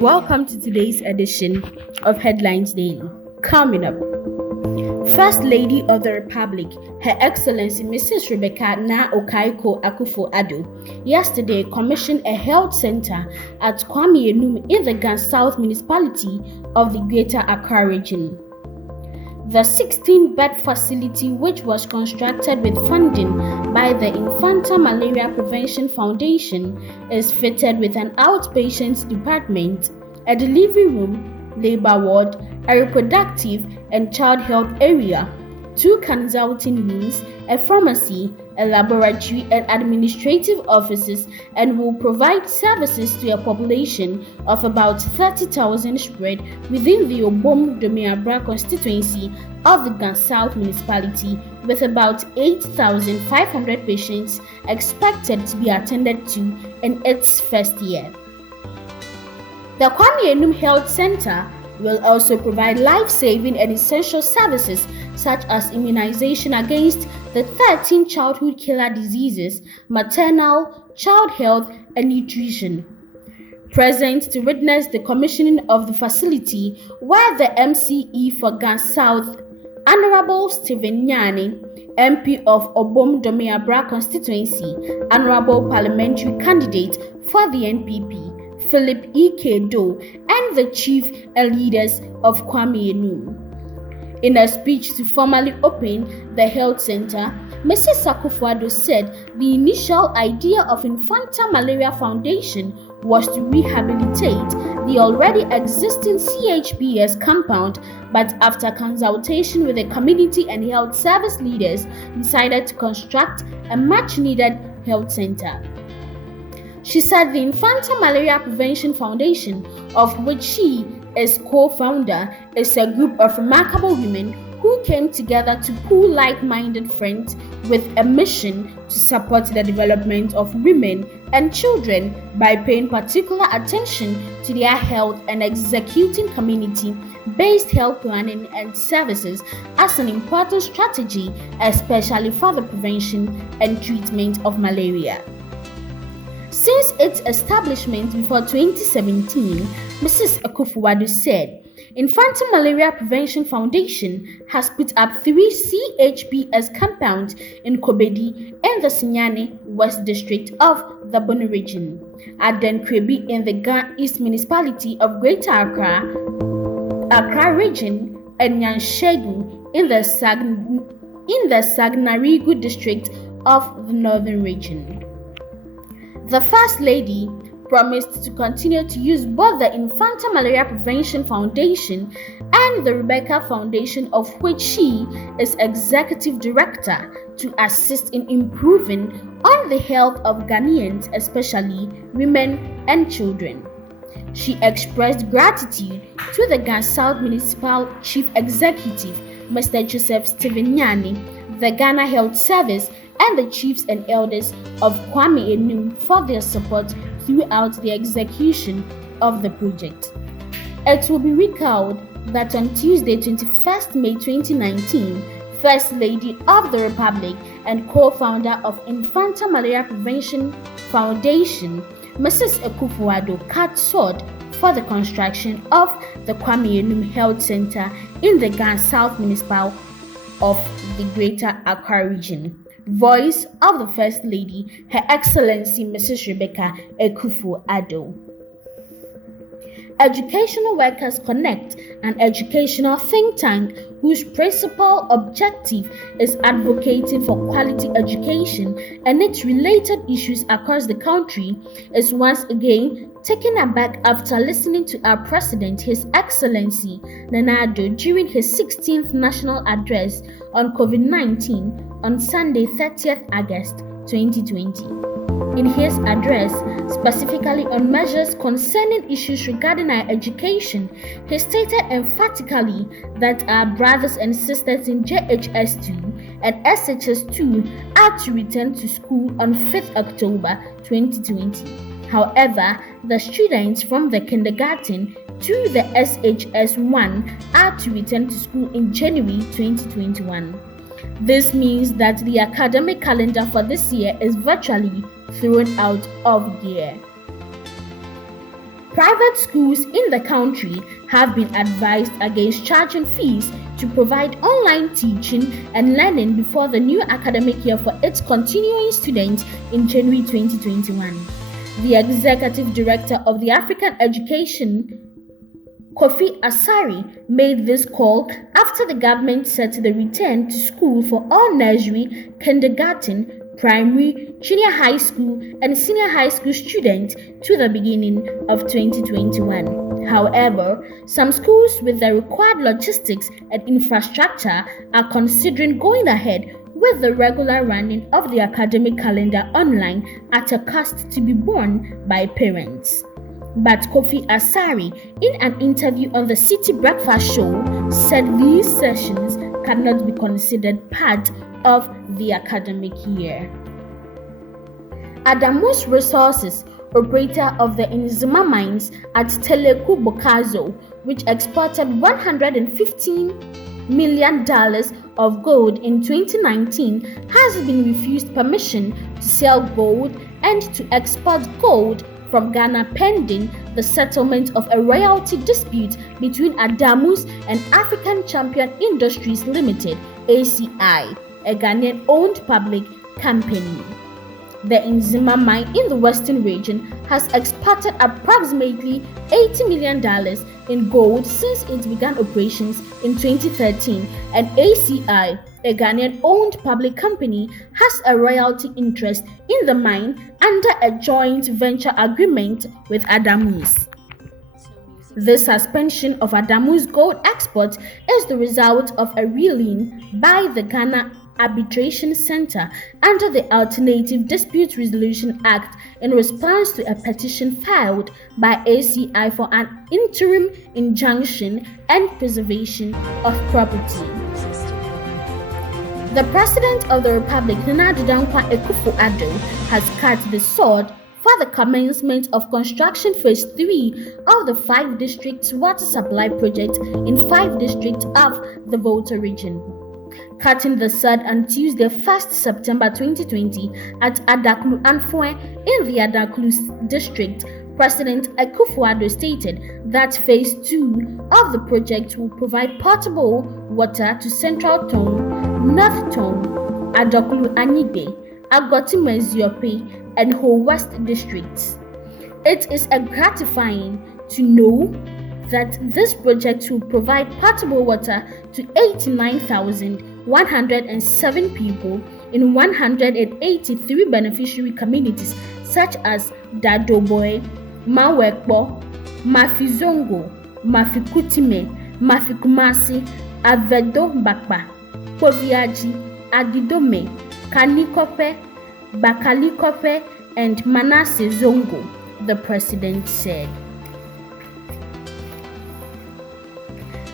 Welcome to today's edition of Headlines Daily. Coming up, First Lady of the Republic, Her Excellency Mrs. Rebecca Na Okaiko Akufo-Addo, yesterday commissioned a health center at Kwame Anum in the Gan South municipality of the Greater Accra Region. The 16-bed facility, which was constructed with funding by the Infanta Malaria Prevention Foundation, is fitted with an outpatient department, a delivery room, labor ward, a reproductive and child health area, 2 consulting rooms, a pharmacy, a laboratory, and administrative offices, and will provide services to a population of about 30,000 spread within the Obom-Domiabra constituency of the Gan South municipality, with about 8,500 patients expected to be attended to in its first year. The Kwame Anum Health Center will also provide life-saving and essential services such as immunization against the 13 childhood killer diseases, maternal, child health, and nutrition. Present to witness the commissioning of the facility were the MCE for Gan South, Honorable Stephen Nyani, MP of Obom-Domiabra constituency, Honorable Parliamentary Candidate for the NPP, Philip Doe, and the chief and leaders of Kwame Anum. In a speech to formally open the health center, Mrs. Akufo-Addo said the initial idea of Infanta Malaria Foundation was to rehabilitate the already existing CHPS compound, but after consultation with the community and health service leaders, decided to construct a much-needed health center. She said the Infanta Malaria Prevention Foundation, of which she is co-founder, is a group of remarkable women who came together to pool like-minded friends with a mission to support the development of women and children by paying particular attention to their health and executing community-based health planning and services as an important strategy, especially for the prevention and treatment of malaria. Since its establishment before 2017, Mrs. Akufo-Addo said, Infanta Malaria Prevention Foundation has put up 3 CHPS compounds in Kobedi in the Sinyane West District of the Bono region, at Krebi in the Gan East Municipality of Greater Accra Region, and Nyanshegu in the Sagnarigu District of the Northern Region. The First Lady promised to continue to use both the Infanta Malaria Prevention Foundation and the Rebecca Foundation, of which she is Executive Director, to assist in improving on the health of Ghanaians, especially women and children. She expressed gratitude to the Gan South Municipal Chief Executive, Mr. Joseph Stephen Nyani, the Ghana Health Service, and the chiefs and elders of Kwame Anum for their support throughout the execution of the project. It will be recalled that on Tuesday, 21st May 2019, First Lady of the Republic and co-founder of Infanta Malaria Prevention Foundation, Mrs. Akufo-Addo, cut short for the construction of the Kwame Anum Health Center in the Gan South Municipal of the Greater Accra Region. Voice of the First Lady, Her Excellency Mrs. Rebecca Akufo-Addo. Educational Workers Connect, an educational think tank whose principal objective is advocating for quality education and its related issues across the country, is once again taken aback after listening to our President, His Excellency Nana Addo, during his 16th National Address on COVID-19 on Sunday, 30th August 2020. In his address, specifically on measures concerning issues regarding our education, he stated emphatically that our brothers and sisters in JHS2 and SHS2 are to return to school on 5th October 2020. However, the students from the kindergarten to the SHS1 are to return to school in January 2021. This means that the academic calendar for this year is virtually thrown out of gear. Private schools in the country have been advised against charging fees to provide online teaching and learning before the new academic year for its continuing students in January 2021. The executive director of the African Education, Kofi-Asare, made this call after the government set the return to school for all nursery, kindergarten, primary, junior high school, and senior high school students to the beginning of 2021. However, some schools with the required logistics and infrastructure are considering going ahead with the regular running of the academic calendar online at a cost to be borne by parents. But Kofi-Asare, in an interview on the City Breakfast Show, said these sessions cannot be considered part of the academic year. Adamus Resources, operator of the Nzima mines at Teleku Bokazo, which exported $115 million of gold in 2019, has been refused permission to sell gold and to export gold from Ghana pending the settlement of a royalty dispute between Adamus and African Champion Industries Limited, ACI, a Ghanaian-owned public company. The Nzima mine in the Western region has exported approximately $80 million in gold since it began operations in 2013, and ACI, a Ghanaian-owned public company, has a royalty interest in the mine under a joint venture agreement with Adamus. The suspension of Adamus gold export is the result of a ruling by the Ghana Arbitration Center under the Alternative Dispute Resolution Act in response to a petition filed by ACI for an interim injunction and preservation of property. The President of the Republic, Nana Akufo-Addo, has cut the sword for the commencement of construction phase 3 of the 5 districts water supply project in 5 districts of the Volta region. Cutting the sword on Tuesday, 1st September 2020 at Adaklu Anfoe in the Adaklu district, President Akufo-Addo stated that phase 2 of the project will provide potable water to Central Tone, North Tone, Adaklu Anyibe, Agoti Meziope, and Ho West districts. It is gratifying to know that this project will provide potable water to 89,107 people in 183 beneficiary communities such as Dadoboy, Mawekpo, Mafizongo, Mafikutime, Mafikumasi, Avedo Bakpa, Poviaji, Adidome, Kanikope, Bakalikope, and Manasseh Zongo, the president said.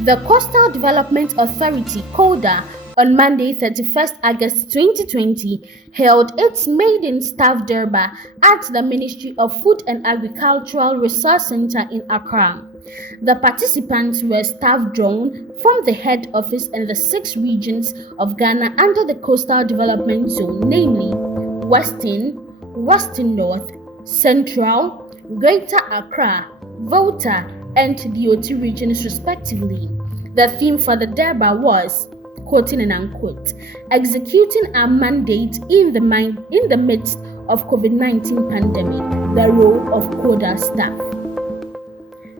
The Coastal Development Authority, CODA, on Monday, 31st August 2020, held its maiden staff durbar at the Ministry of Food and Agricultural Resource Center in Accra. The participants were staff drawn from the head office and the 6 regions of Ghana under the Coastal Development Zone, namely Western, Western North, Central, Greater Accra, Volta, and the Oti regions respectively. The theme for the durbar was, quoting and unquote, executing our mandate in the midst of COVID-19 pandemic, the role of CODA staff.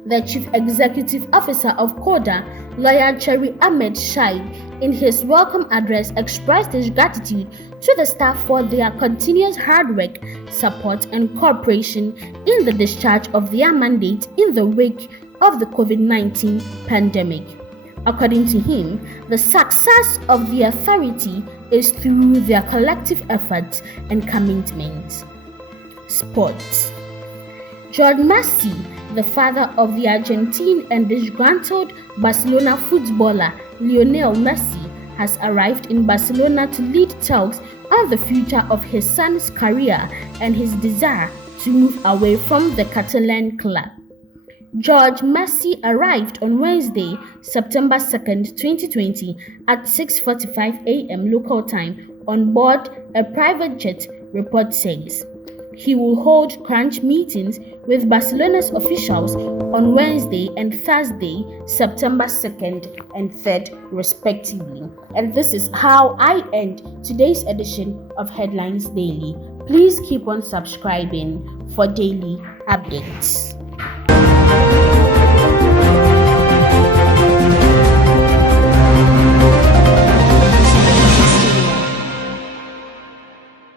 The Chief Executive Officer of CODA, Lawyer Cherry Ahmed Shaib, in his welcome address expressed his gratitude to the staff for their continuous hard work, support, and cooperation in the discharge of their mandate in the wake of the COVID-19 pandemic. According to him, the success of the authority is through their collective efforts and commitment. Sports. George Messi, the father of the Argentine and disgruntled Barcelona footballer Lionel Messi, has arrived in Barcelona to lead talks on the future of his son's career and his desire to move away from the Catalan club. George Messi arrived on Wednesday, September 2nd, 2020 at 6:45 a.m. local time on board a private jet, report says. he will hold crunch meetings with Barcelona's officials on Wednesday and Thursday, September 2nd and 3rd, respectively. And this is how I end today's edition of Headlines Daily. Please keep on subscribing for daily updates.